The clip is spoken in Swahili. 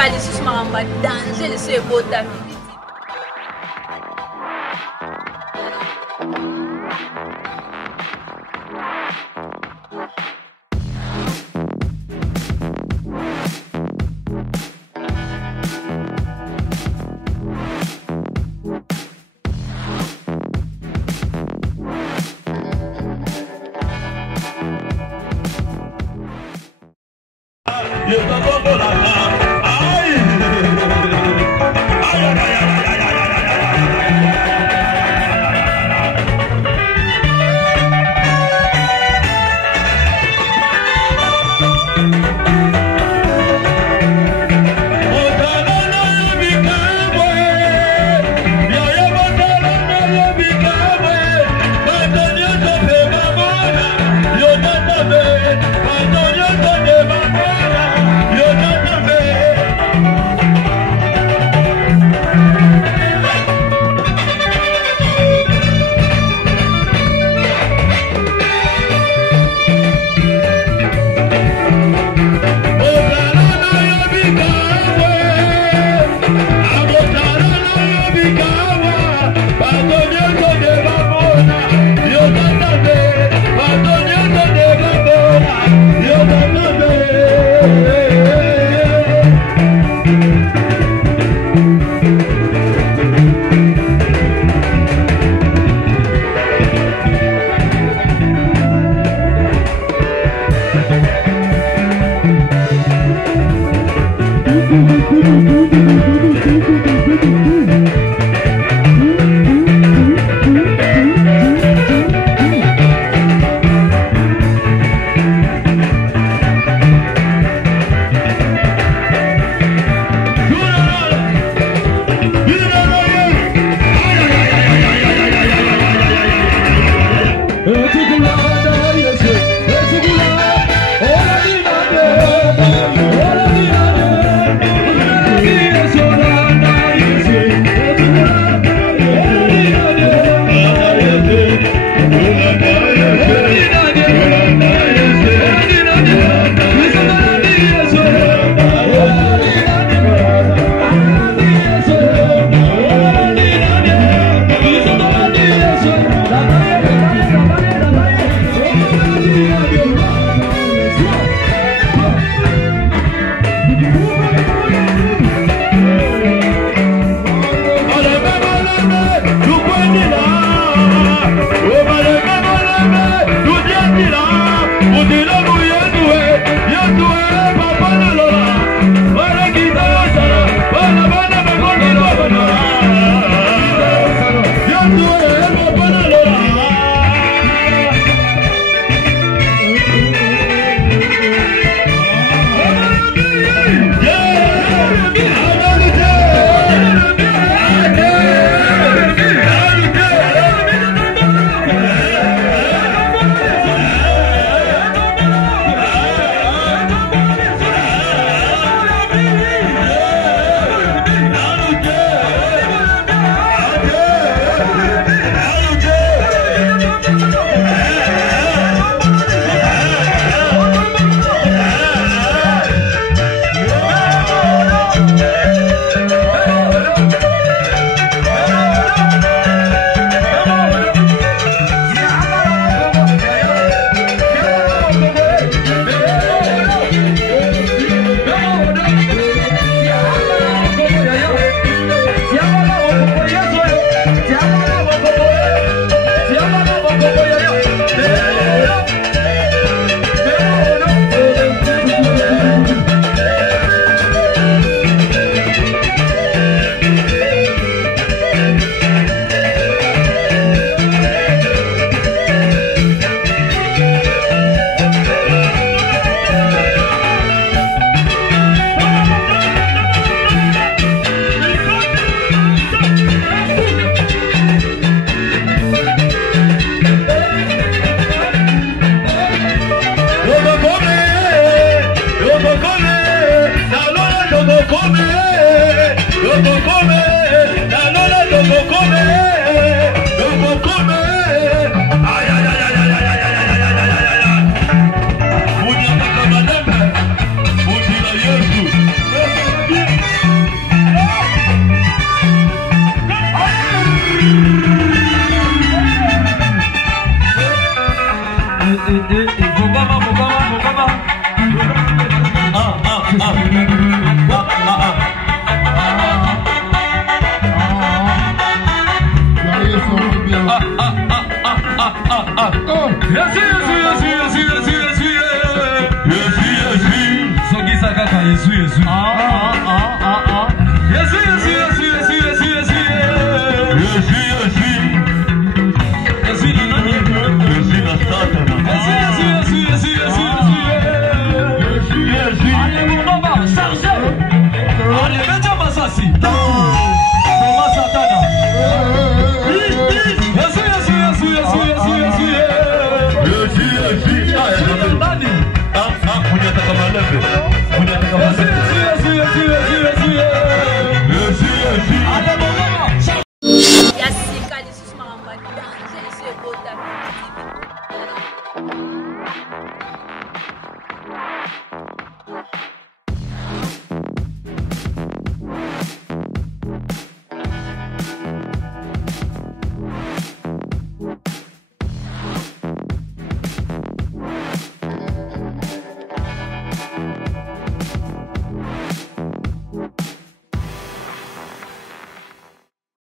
kali lisusu makambo ya danger liso ebotami. Ah, Yesu, Yesu, Yesu, Yesu, Yesu, Yesu, Yesu, Yesu. Sogisa kaka, Yesu, Yesu. Yesu, Yesu, Yesu, Yesu, Yesu, Yesu, Yesu, Yesu. Yesu na nani? Yesu na Satana. Yesu, Yesu, Yesu, Yesu, Yesu, Yesu, Yesu. Allez, mon baba, chargez. Allez, mettez ma sassi. Thomas Satana. Yesu, Yesu, Yesu, Yesu, Yesu, Yesu, Yesu, Yesu. Nani? Unataka malebe. Unataka malebe. Yesu, Yesu, Yesu, Yesu, Yesu, Yesu. Allez, mon baba. Yasikali susmamba danger, c'est beau.